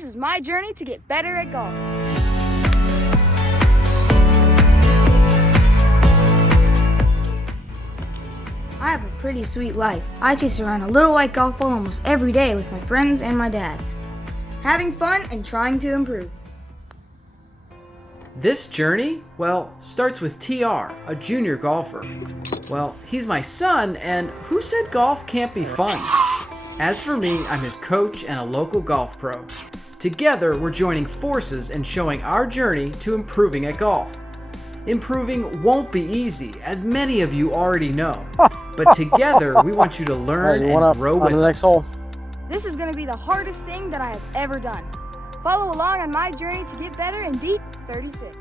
This is my journey to get better at golf. I have a pretty sweet life. I chase around a little white golf ball almost every day with my friends and my dad, having fun and trying to improve. This journey, well, starts with TR, a junior golfer. Well, he's my son, and who said golf can't be fun? As for me, I'm his coach and a local golf pro. Together, we're joining forces and showing our journey to improving at golf. Improving won't be easy, as many of you already know. But together, we want you to learn and grow with the next us. hole. This is going to be the hardest thing that I have ever done. Follow along on my journey to get better and beat 36.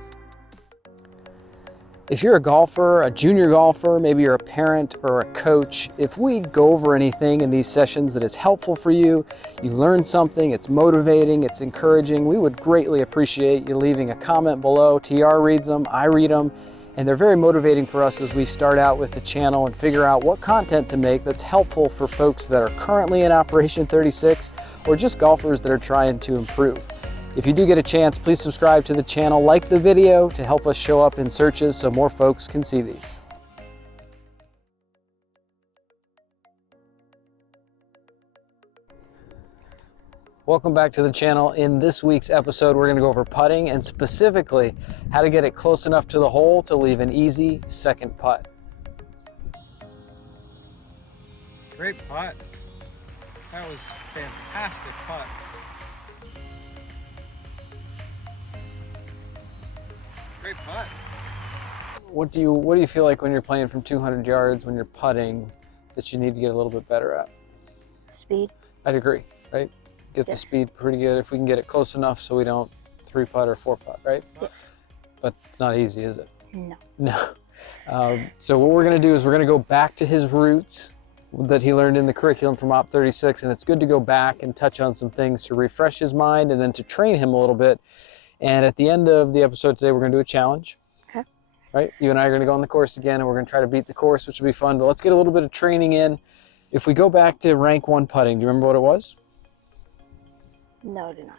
If you're a golfer, a junior golfer, maybe you're a parent or a coach, if we go over anything in these sessions that is helpful for you, you learn something, it's motivating, it's encouraging, we would greatly appreciate you leaving a comment below. TR reads them, I read them, and they're very motivating for us as we start out with the channel and figure out what content to make that's helpful for folks that are currently in Operation 36 or just golfers that are trying to improve. If you do get a chance, please subscribe to the channel, like the video to help us show up in searches so more folks can see these. Welcome back to the channel. In this week's episode, we're going to go over putting and specifically how to get it close enough to the hole to leave an easy second putt. Great putt. That was fantastic putt. Great putt. What do you feel like when you're playing from 200 yards, when you're putting, that you need to get a little bit better at? Speed. I'd agree, right? Get the speed pretty good if we can get it close enough so we don't 3-putt or 4-putt, right? Yes. But it's not easy, is it? No. No. So what we're going to do is we're going to go back to his roots that he learned in the curriculum from Op 36, and it's good to go back and touch on some things to refresh his mind and then to train him a little bit. And at the end of the episode today, we're going to do a challenge. Okay. Right? You and I are going to go on the course again, and we're going to try to beat the course, which will be fun. But let's get a little bit of training in. If we go back to rank 1 putting, do you remember what it was? No, do not.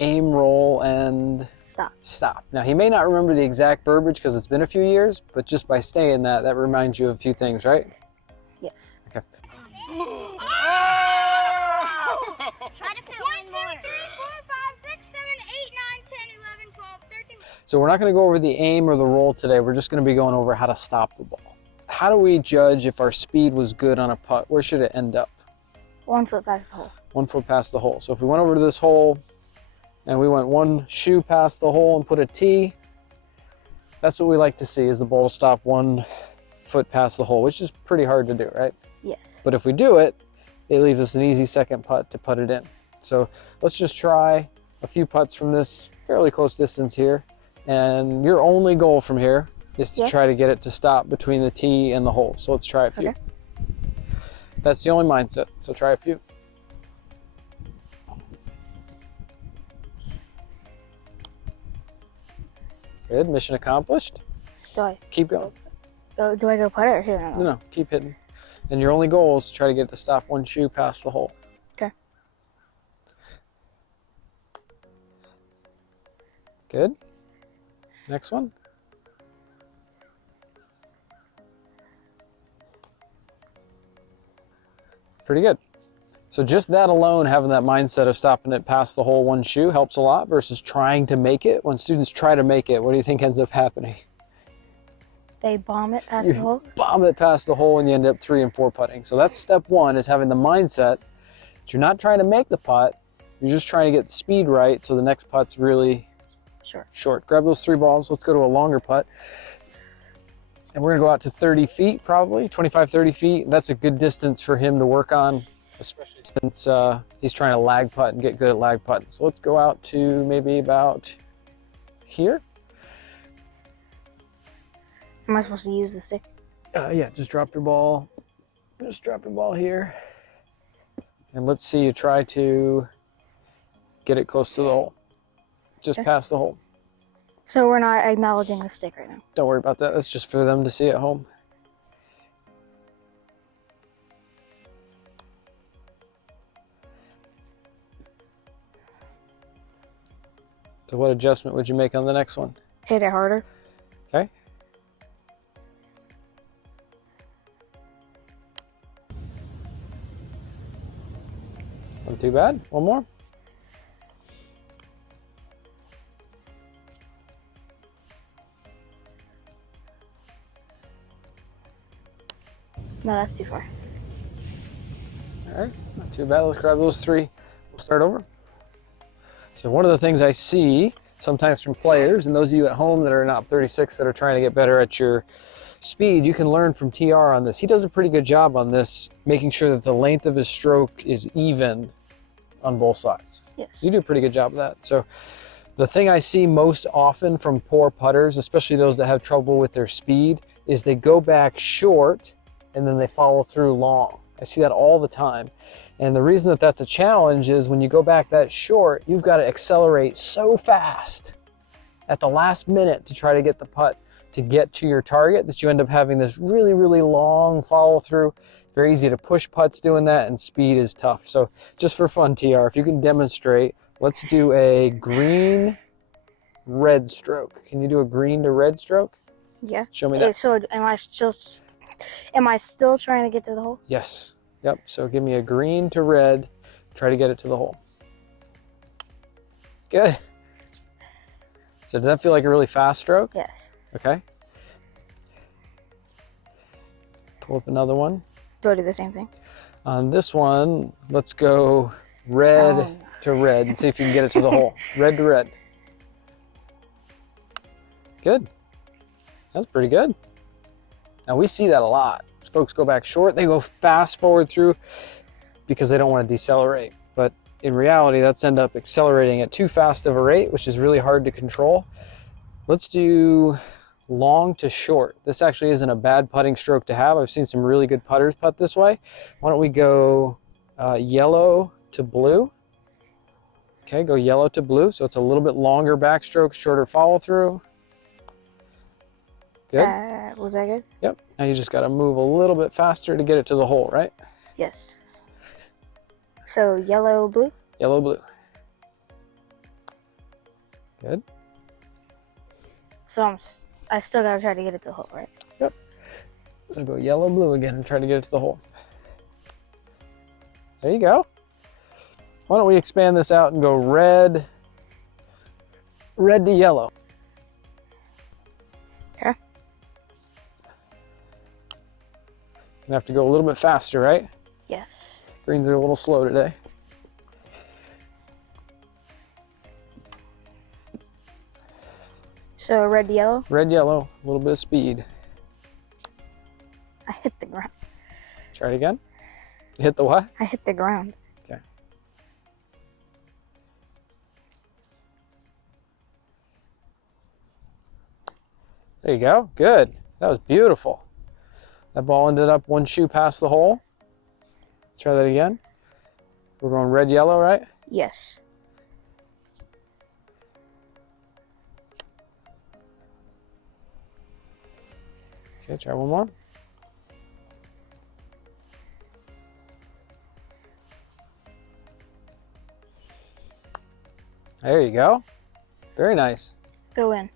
Aim, roll, and Stop. stop. Now, he may not remember the exact verbiage because it's been a few years, but just by saying that, that reminds you of a few things, right? Yes. Okay. So we're not going to go over the aim or the roll today. We're just going to be going over how to stop the ball. How do we judge if our speed was good on a putt? Where should it end up? 1 foot past the hole. 1 foot past the hole. So if we went over to this hole and we went 1 shoe past the hole and put a tee, that's what we like to see, is the ball stop 1 foot past the hole, which is pretty hard to do, right? Yes. But if we do it, it leaves us an easy second putt to put it in. So let's just try a few putts from this fairly close distance here. And your only goal from here is to try to get it to stop between the tee and the hole. So let's try a few. Okay. That's the only mindset. So try a few. Good. Mission accomplished. Do I Keep going. do I go putt it or here? No, keep hitting. And your only goal is to try to get it to stop 1 shoe past the hole. Okay. Good. Next one. Pretty good. So just that alone, having that mindset of stopping it past the hole 1 shoe helps a lot versus trying to make it. When students try to make it, what do you think ends up happening? They bomb it past the hole? Bomb it past the hole and you end up 3 and 4 putting. So that's step 1, is having the mindset that you're not trying to make the putt, you're just trying to get the speed right so the next putt's really short. Grab those 3 balls. Let's go to a longer putt. And we're gonna go out to 30 feet probably, 25, 30 feet. That's a good distance for him to work on, especially since he's trying to lag putt and get good at lag putting. So let's go out to maybe about here. Am I supposed to use the stick? Yeah, just drop your ball. Just drop your ball here. And let's see you try to get it close to the hole. Just past the hole. So we're not acknowledging the stick right now. Don't worry about that. That's just for them to see at home. So what adjustment would you make on the next one? Hit it harder. Okay. Not too bad. One more. No, that's too far. All right, not too bad. Let's grab those 3. We'll start over. So one of the things I see sometimes from players, and those of you at home that are not 36 that are trying to get better at your speed, you can learn from TR on this. He does a pretty good job on this, making sure that the length of his stroke is even on both sides. Yes. You do a pretty good job of that. So the thing I see most often from poor putters, especially those that have trouble with their speed, is they go back short and then they follow through long. I see that all the time. And the reason that that's a challenge is when you go back that short, you've got to accelerate so fast at the last minute to try to get the putt to get to your target that you end up having this really, really long follow through. Very easy to push putts doing that, and speed is tough. So just for fun, TR, if you can demonstrate, let's do a green red stroke. Can you do a green to red stroke? Yeah. Show me that. So am I still trying to get to the hole? Yes. Yep. So give me a green to red. Try to get it to the hole. Good. So does that feel like a really fast stroke? Yes. Okay. Pull up another one. Do I do the same thing? On this one, let's go red to red and see if you can get it to the hole. Red to red. Good. That's pretty good. Now we see that a lot. Folks go back short, they go fast forward through because they don't want to decelerate. But in reality, that's end up accelerating at too fast of a rate, which is really hard to control. Let's do long to short. This actually isn't a bad putting stroke to have. I've seen some really good putters putt this way. Why don't we go yellow to blue? Okay, go yellow to blue. So it's a little bit longer backstroke, shorter follow through. Good. Was that good? Yep. Now you just got to move a little bit faster to get it to the hole, right? Yes. So yellow, blue? Yellow, blue. Good. So I still gotta try to get it to the hole, right? Yep. So go yellow, blue again and try to get it to the hole. There you go. Why don't we expand this out and go red to yellow. Okay. You have to go a little bit faster, right? Yes. Greens are a little slow today. So red to yellow? Red, yellow, a little bit of speed. I hit the ground. Try it again. You hit the what? I hit the ground. Okay. There you go. Good. That was beautiful. That ball ended up one shoe past the hole. Try that again. We're going red, yellow, right? Yes. Okay, try one more. There you go. Very nice. Go in.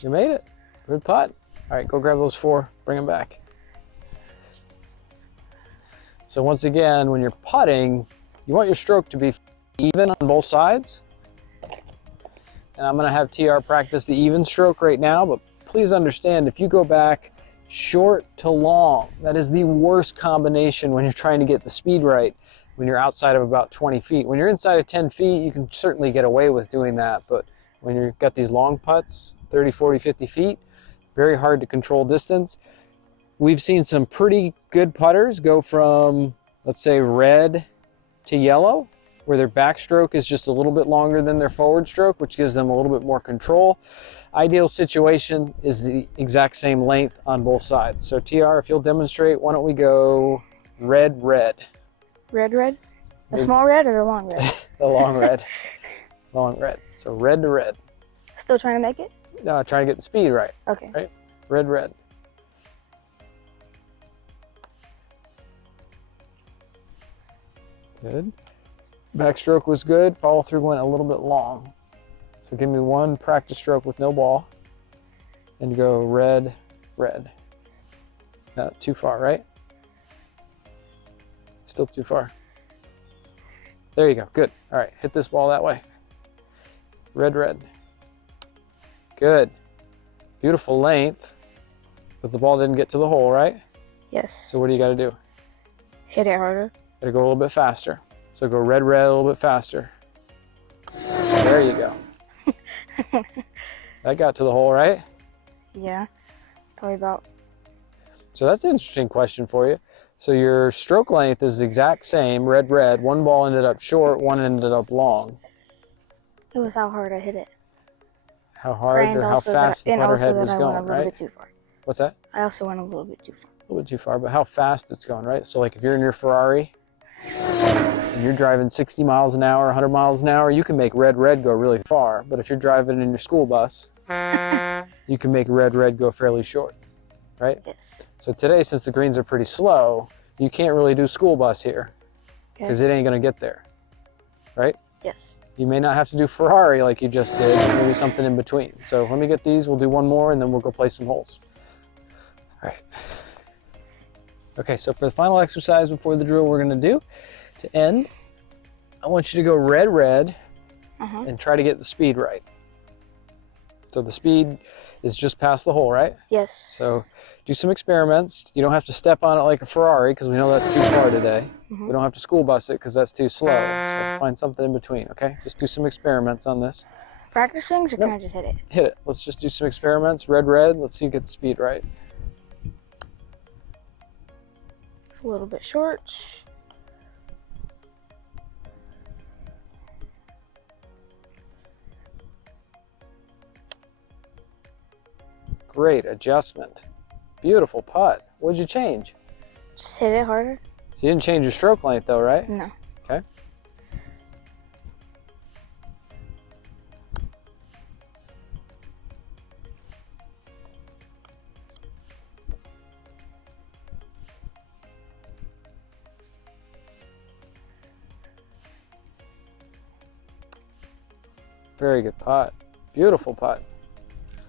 You made it. Good putt. All right, go grab those 4. Bring them back. So once again, when you're putting, you want your stroke to be even on both sides. And I'm going to have TR practice the even stroke right now, but please understand, if you go back short to long, that is the worst combination when you're trying to get the speed right when you're outside of about 20 feet. When you're inside of 10 feet, you can certainly get away with doing that, but when you've got these long putts, 30, 40, 50 feet, very hard to control distance. We've seen some pretty good putters go from, let's say, red to yellow, where their backstroke is just a little bit longer than their forward stroke, which gives them a little bit more control. Ideal situation is the exact same length on both sides. So TR, if you'll demonstrate, why don't we go red, red. Red, red? The small red or the long red? The long red. Long red. So red to red. Still trying to make it? Trying to get the speed right. Okay. Right? Red, red. Good. Backstroke was good. Follow through went a little bit long. So give me one practice stroke with no ball and go red, red. Not too far, right? Still too far. There you go, good. All right, hit this ball that way. Red, red. Good. Beautiful length, but the ball didn't get to the hole, right? Yes. So what do you gotta do? Hit it harder. Gotta go a little bit faster. So go red, red, a little bit faster. There you go. That got to the hole, right? Yeah. Probably about. So that's an interesting question for you. So your stroke length is the exact same, red, red. One ball ended up short, one ended up long. It was how hard I hit it. How hard And or how also fast the and putter also head that was I went a going, little right? bit too far. What's that? I also went a little bit too far. A little bit too far, but how fast it's going, right? So like if you're in your Ferrari and you're driving 60 miles an hour, 100 miles an hour, you can make red, red go really far. But if you're driving in your school bus, you can make red, red go fairly short, right? Yes. So today, since the greens are pretty slow, you can't really do school bus here because it ain't gonna get there, right? Yes. You may not have to do Ferrari like you just did, maybe something in between. So let me get these, we'll do one more and then we'll go play some holes. All right. Okay, so for the final exercise before the drill we're gonna do, to end, I want you to go red, red, and try to get the speed right. So the speed is just past the hole, right? Yes. So do some experiments. You don't have to step on it like a Ferrari because we know that's too far today. We don't have to school bus it because that's too slow. So find something in between, okay? Just do some experiments on this. Practice swings or can I just hit it? Hit it. Let's just do some experiments. Red, red. Let's see you get the speed right. It's a little bit short. Great adjustment. Beautiful putt. What'd you change? Just hit it harder. So you didn't change your stroke length though, right? No. Okay. Very good putt. Beautiful putt.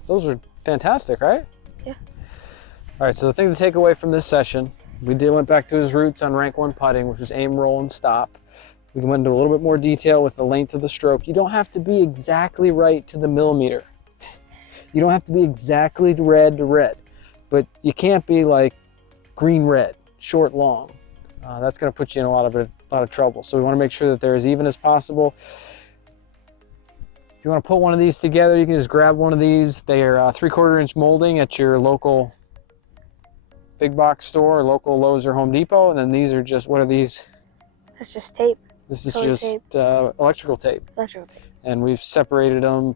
Those were fantastic, right? Yeah. All right, so the thing to take away from this session, went back to his roots on rank 1 putting, which was aim, roll, and stop. We went into a little bit more detail with the length of the stroke. You don't have to be exactly right to the millimeter. You don't have to be exactly red to red, but you can't be like green red, short long. That's going to put you in a lot of trouble. So we want to make sure that they're as even as possible. If you want to put one of these together, you can just grab one of these. They are 3/4 inch molding at your local big box store, or local Lowe's or Home Depot. And then these are just, what are these? It's just tape. This is Color just electrical tape. Electrical tape. And we've separated them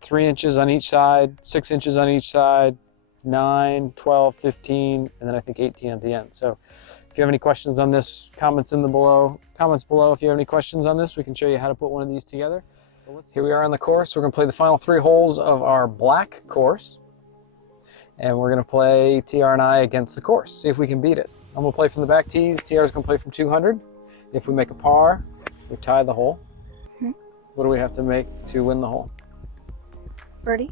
3 inches on each side, 6 inches on each side, 9, 12, 15, and then I think 18 at the end. So if you have any questions on this, comments below. If you have any questions on this, we can show you how to put one of these together. Here we are on the course. We're going to play the final 3 holes of our black course. And we're going to play TR and I against the course, see if we can beat it. I'm going to play from the back tees. TR is going to play from 200. If we make a par, we tie the hole. What do we have to make to win the hole? Birdie.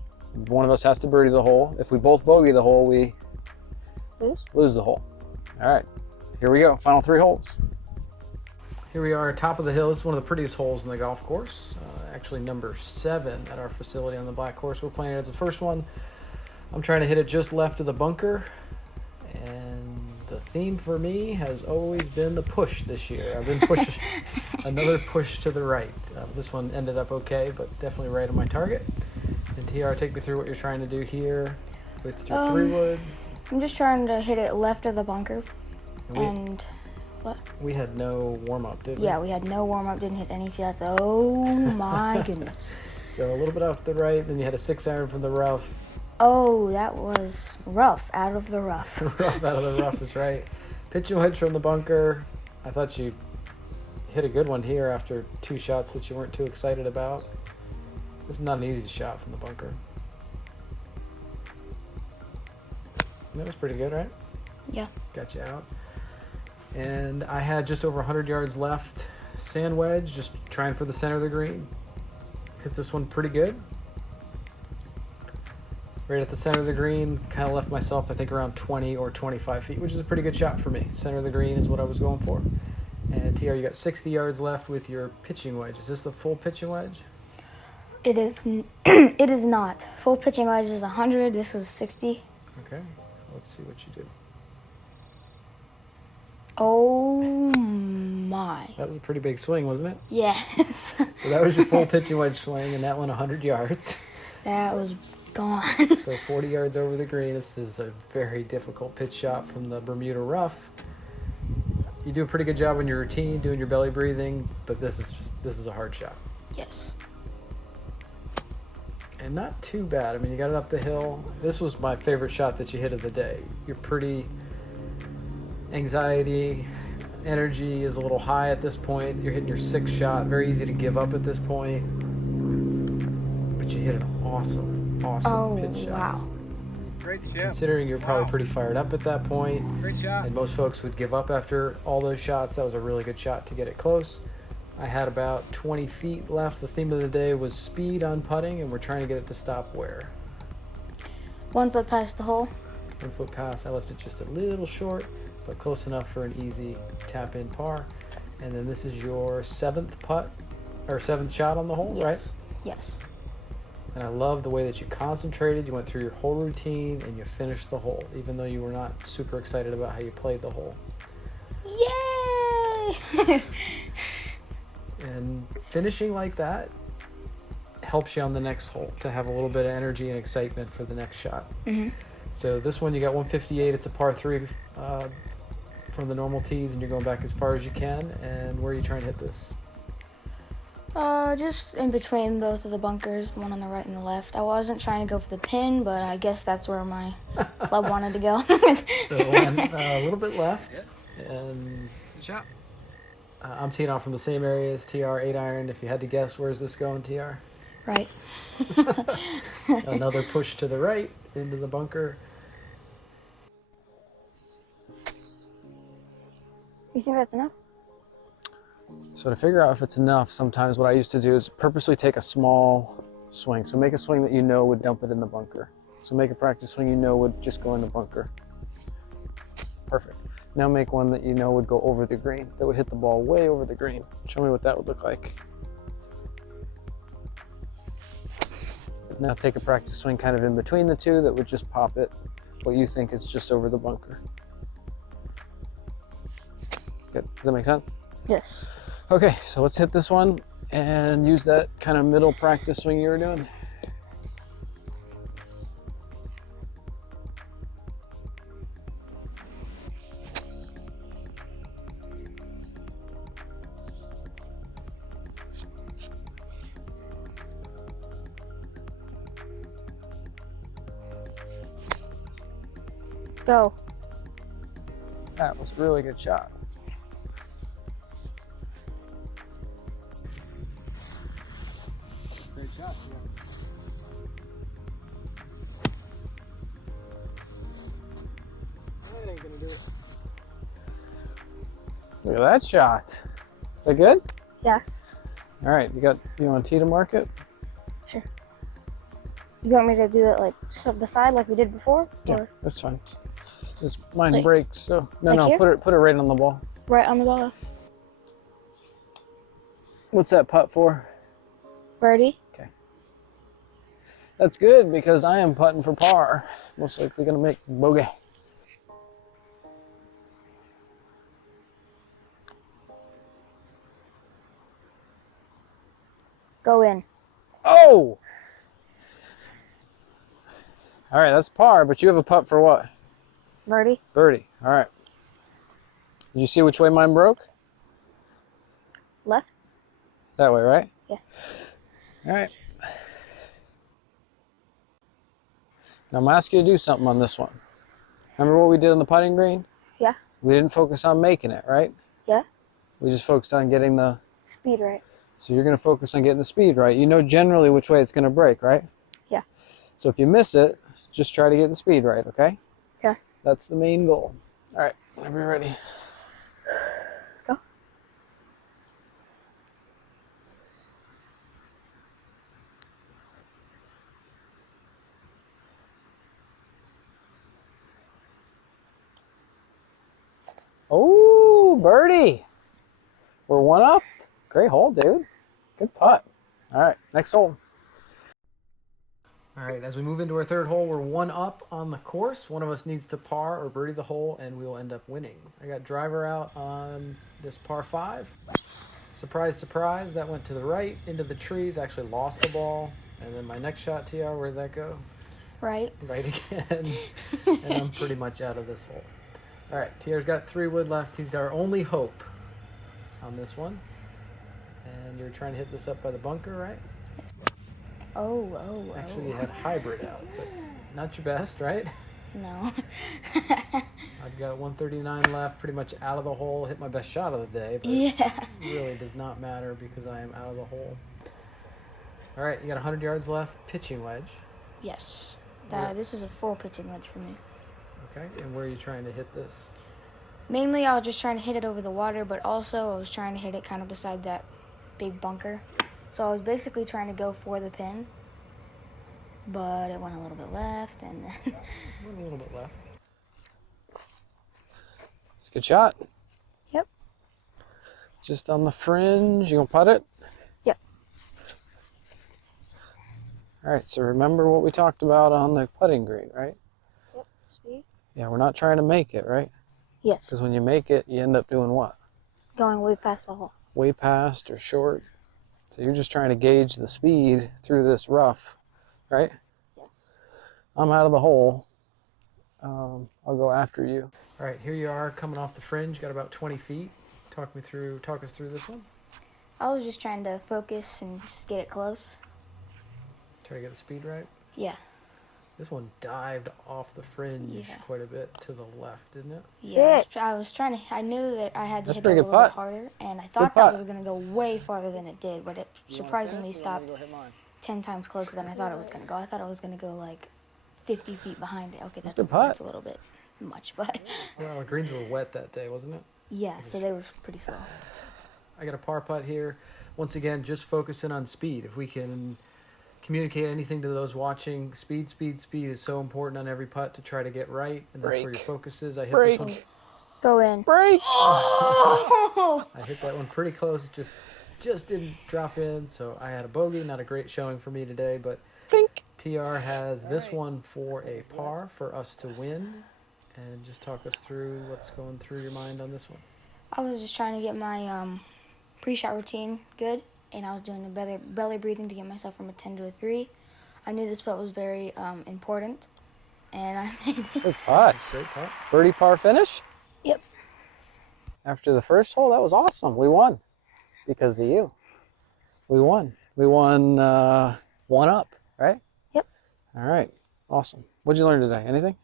One of us has to birdie the hole. If we both bogey the hole, we lose the hole. All right, here we go. Final 3 holes. Here we are, top of the hill. This is one of the prettiest holes in the golf course. Actually, number 7 at our facility on the black course. We're playing it as the first one. I'm trying to hit it just left of the bunker. And the theme for me has always been the push this year. I've been pushing another push to the right. This one ended up okay, but definitely right on my target. And TR, take me through what you're trying to do here with your 3-wood. I'm just trying to hit it left of the bunker. And what? We had no warm-up, did we? Yeah, we had no warm-up, didn't hit any shots. Oh my goodness. So a little bit off the right, then you had a 6-iron from the rough. Oh, that was rough, out of the rough. Rough out of the rough is right. Pitch and wedge from the bunker. I thought you hit a good one here after 2 shots that you weren't too excited about. This is not an easy shot from the bunker. That was pretty good, right? Yeah. Got you out. And I had just over 100 yards left. Sand wedge, just trying for the center of the green. Hit this one pretty good. Right at the center of the green, kind of left myself, I think, around 20 or 25 feet, which is a pretty good shot for me. Center of the green is what I was going for. And TR, you got 60 yards left with your pitching wedge. Is this the full pitching wedge? It is. It is not. Full pitching wedge is 100. This is 60. Okay, let's see what you do. Oh my. That was a pretty big swing, wasn't it? Yes. So that was your full pitching wedge swing, and that went 100 yards. That was gone. So 40 yards over the green. This is a very difficult pitch shot from the Bermuda rough. You do a pretty good job on your routine, doing your belly breathing, but this is a hard shot. Yes. And not too bad. I mean, you got it up the hill. This was my favorite shot that you hit of the day. You're pretty anxiety, energy is a little high at this point. You're hitting your 6th shot. Very easy to give up at this point. But you hit an awesome pitch shot. Wow. Great chip. Considering you're probably pretty fired up at that point, Great shot. and most folks would give up after all those shots, that was a really good shot to get it close. I had about 20 feet left. The theme of the day was speed on putting, and we're trying to get it to stop where? 1 foot past the hole. 1 foot pass. I left it just a little short, but close enough for an easy tap in par. And then this is your 7th putt, or 7th shot on the hole, Yes. right? Yes. And I love the way that you concentrated. You went through your whole routine and you finished the hole, even though you were not super excited about how you played the hole. Yay! And finishing like that helps you on the next hole to have a little bit of energy and excitement for the next shot. Mm-hmm. So this one you got 158. It's a par 3 from the normal tees, and you're going back as far as you can. And where are you trying to hit this? Just in between both of the bunkers, the one on the right and the left. I wasn't trying to go for the pin, but I guess that's where my club wanted to go. So one, a little bit left, and Good shot. I'm teeing off from the same area as TR, 8 iron. If you had to guess, where's this going, TR? Right. Another push to the right into the bunker. You think that's enough? So to figure out if it's enough, sometimes what I used to do is purposely take a small swing. So make a swing that you know would dump it in the bunker. So make a practice swing you know would just go in the bunker. Perfect. Now make one that you know would go over the green, that would hit the ball way over the green. Show me what that would look like. Now take a practice swing kind of in between the two that would just pop it, what you think is just over the bunker. Good. Does that make sense? Yes. Okay, so let's hit this one and use that kind of middle practice swing you were doing. Go. That was a really good shot. Great shot. That ain't gonna do it. Look at that shot. Is that good? Yeah. All right, you want to tee to mark it? Sure. You want me to do it like beside like we did before? Yeah, Or that's fine. Just mine Like- breaks, so no, like no, here? put it right on the ball. right on the ball? What's that putt for? Birdie? That's good because I am putting for par. Most likely gonna make bogey. Go in. Oh! All right, that's par, but you have a putt for what? Birdie? Birdie. All right. Did you see which way mine broke? Left? That way, right? Yeah. All right. Now I'm asking you to do something on this one. Remember what we did on the putting green? Yeah. We didn't focus on making it, right? Yeah. We just focused on getting the... Speed right. So you're going to focus on getting the speed right. You know generally which way it's going to break, right? Yeah. So if you miss it, just try to get the speed right, okay? Okay. That's the main goal. All right, whenever you're ready. Go. Oh, birdie. We're 1 up. Great hole, dude. Good putt. All right, next hole. All right, as we move into our third hole, we're 1 up on the course. One of us needs to par or birdie the hole, and we will end up winning. I got driver out on this par 5. Surprise, surprise, that went to the right, into the trees, actually lost the ball. And then my next shot, TR, where'd that go? Right. Right again. And I'm pretty much out of this hole. All right, TR's got 3 wood left. He's our only hope on this one. And you're trying to hit this up by the bunker, right? Oh. Actually, you had hybrid out, but not your best, right? No. I've got 139 left, pretty much out of the hole. Hit my best shot of the day, but Yeah. it really does not matter because I am out of the hole. All right, you got 100 yards left, pitching wedge. Yes. Yeah. This is a full pitching wedge for me. Okay, and where are you trying to hit this? Mainly, I was just trying to hit it over the water, but also I was trying to hit it kind of beside that big bunker. So I was basically trying to go for the pin, but it went a little bit left, and then Went a little bit left. It's a good shot. Yep. Just on the fringe. You gonna putt it? Yep. All right, so remember what we talked about on the putting green, right? Yep. Speed. Yeah, we're not trying to make it, right? Yes. Because when you make it, you end up doing what? Going way past the hole. Way past or short. So you're just trying to gauge the speed through this rough, right? Yes. I'm out of the hole. I'll go after you. All right, here you are coming off the fringe, got about 20 feet. Talk us through this one. I was just trying to focus and just get it close. Try to get the speed right. Yeah. This one dived off the fringe Yeah. quite a bit to the left, didn't it? Yeah. I was trying to. I knew that I had to That's hit it pretty a good little bit putt. harder, and I thought putt. that was going to go way farther than it did, but it surprisingly stopped 10 times closer than I thought it was going to go. I thought it was going to go like 50 feet behind it. Okay, that's good putt. that's a little bit much, but Well, the greens were wet that day, wasn't it? yeah, so they were pretty slow. I got a par putt here. Once again, just focusing on speed. If we can communicate anything to those watching, speed is so important on every putt to try to get right, and that's where your focus is. I hit this one. Go in. Break! Oh! I hit that one pretty close, just didn't drop in, so I had a bogey. Not a great showing for me today, but TR has this one for a par for us to win. And just talk us through what's going through your mind on this one. I was just trying to get my pre-shot routine good, and I was doing the belly breathing to get myself from a 10 to a 3. I knew this putt was very important, and I made it. Good putt. Great putt. Birdie par finish? Yep. After the first hole, that was awesome. We won because of you. We won. We won 1 up, right? Yep. All right. Awesome. What'd you learn today? Anything?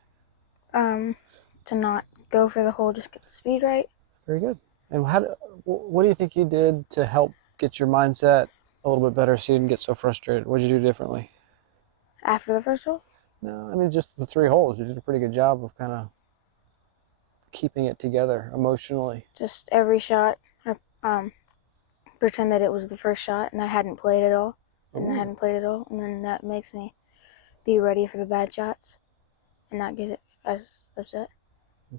To not go for the hole, just get the speed right. Very good. And what do you think you did to help get your mindset a little bit better so you didn't get so frustrated? What did you do differently? After the first hole? No, I mean, just the 3 holes. You did a pretty good job of kind of keeping it together emotionally. Just every shot, I pretend that it was the first shot and I hadn't played at all. And then that makes me be ready for the bad shots and not get as upset.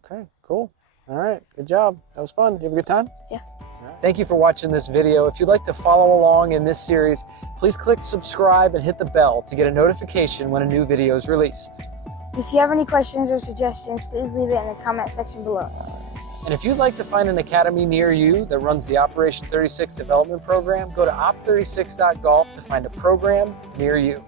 Okay, cool. All right, good job. That was fun. You have a good time? Yeah. Thank you for watching this video. If you'd like to follow along in this series, please click subscribe and hit the bell to get a notification when a new video is released. If you have any questions or suggestions, please leave it in the comment section below. And if you'd like to find an academy near you that runs the Operation 36 development program, go to op36.golf to find a program near you.